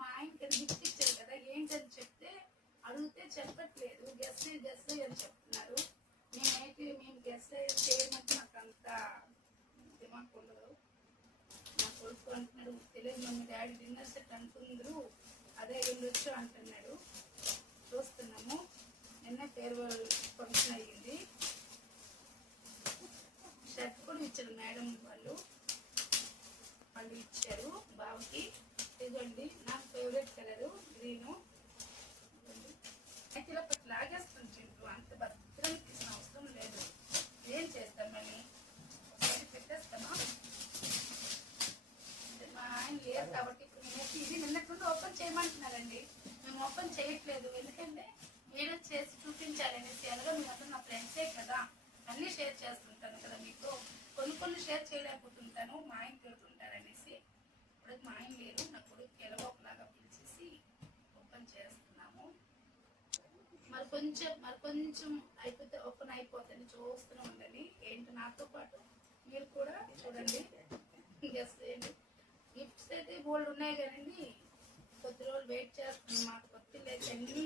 మా ఆయనకి గిఫ్ట్ ఇచ్చారు కదా, ఏంటని చెప్తే అడిగితే చెప్పట్లేదు. గెస్ట్ అని చెప్తున్నారు. మేము గెస్ట్ చేయమంటే నాకు అంత దిమాగ్ ఉండదు. నా కొడుకు అంటున్నాడు, తెలియదు మమ్మీ డాడీ డిన్నర్ సెట్ అంటుండ్రు, అదే ఉండొచ్చు అంటున్నాడు. చూస్తున్నాము. నిన్న ఫేర్వెల్ ఫంక్షన్ అయ్యింది. షర్ట్ కూడా ఇచ్చారు మేడం వాళ్ళు ఇచ్చారు బాబుకి. ఇదిగోండి నాకు ఫేవరెట్ కలరు గ్రీను. అయితే ఇలా లాగేస్తాను చింటూ, అంత భద్రం తీసిన అవసరం లేదు. ఏం చేస్తామని ఒకసారి పెట్టేస్తామా. మా ఆయన లేదు కాబట్టి ఇప్పుడు నేనైతే ఇది నిన్నటి నుండి ఓపెన్ చేయమంటున్నారండి. మేము ఓపెన్ చేయట్లేదు, ఎందుకంటే వీడియో చేసి చూపించాలనేసి. అలాగే మీరందరూ నా ఫ్రెండ్సే కదా, అన్నీ షేర్ చేస్తుంటాను కదా మీకు. కొన్ని షేర్ చేయలేకపోతుంటాను, మా ఆయన తిడుతుంటారనేసి. ఇప్పుడు మా ఆయన లేరు, నా కొడుకు ఎలాగో ఒకలాగా పిలిచేసి ఓపెన్ చేస్తున్నాము. మరి కొంచెం అయిపోతే ఓపెన్ అయిపోతుంది, చూస్తూనే ఉండండి. ఏంటి నాతో పాటు మీరు కూడా చూడండి, గెస్ చేయండి. గిఫ్ట్స్ అయితే బోల్డ్ ఉన్నాయి కదండి, కొద్ది రోజులు వెయిట్ చేస్తున్నాం. మాకు కొత్త లేదు అన్నీ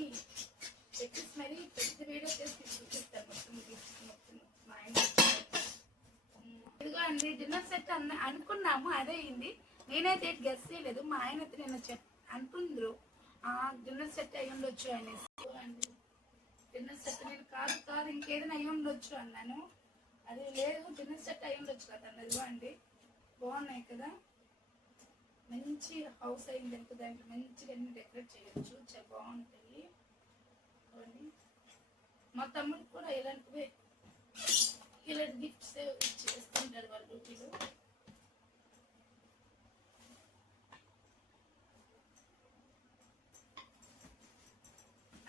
పెట్టేసి మరి పెద్ద వీడియో చేసి చూపిస్తాను మొత్తం గిఫ్ట్స్ మొత్తం. మా ఆయన ఇదిగో అండి డిన్నర్ సెట్ అనుకున్నాము, అదే అయింది. నేనైతే గెస్ చేయలేదు, మా ఆయన అయితే నిన్న అంటుండ్రు డిన్నర్ సెట్ అయ్యి ఉండొచ్చు అనేసి. అండి డిన్నర్ సెట్ నేను కాదు ఇంకేదైనా అయ్యి ఉండొచ్చు అన్నాను. అది లేదు, డిన్నర్ సెట్ అయ్యి ఉండొచ్చు కదా అన్నది. అండి బాగున్నాయి కదా, మంచి హౌస్ అయింది అనుకో, దాంట్లో మంచిగా అన్ని డెకరేట్ చేయొచ్చు, చాలా బాగుంటాయి. మా తమ్ముడికి కూడా ఇలాంటి గిఫ్ట్స్ చేస్తుంటారు వాళ్ళు. వీళ్ళు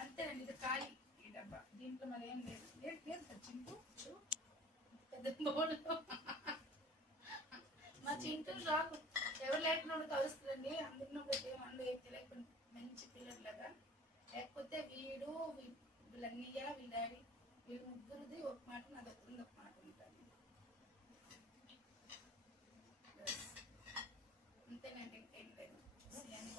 అంతేనండి, ఇది ఖాళీ ఈ డబ్బా, దీంట్లో మరి ఏం లేదు. లేదు చింటూ పెద్ద బోర్డుతో మా చింటూ రాకు ఎవరు లేకుండా కలుస్తుందండి. అందరిలో ఏం తెలియకుండా మంచి పిల్లర్లాగా. లేకపోతే వీళ్ళన్నయ్య వీళ్ళ డాడీ వీళ్ళు ముగ్గురిది ఒక మాట, నా దగ్గర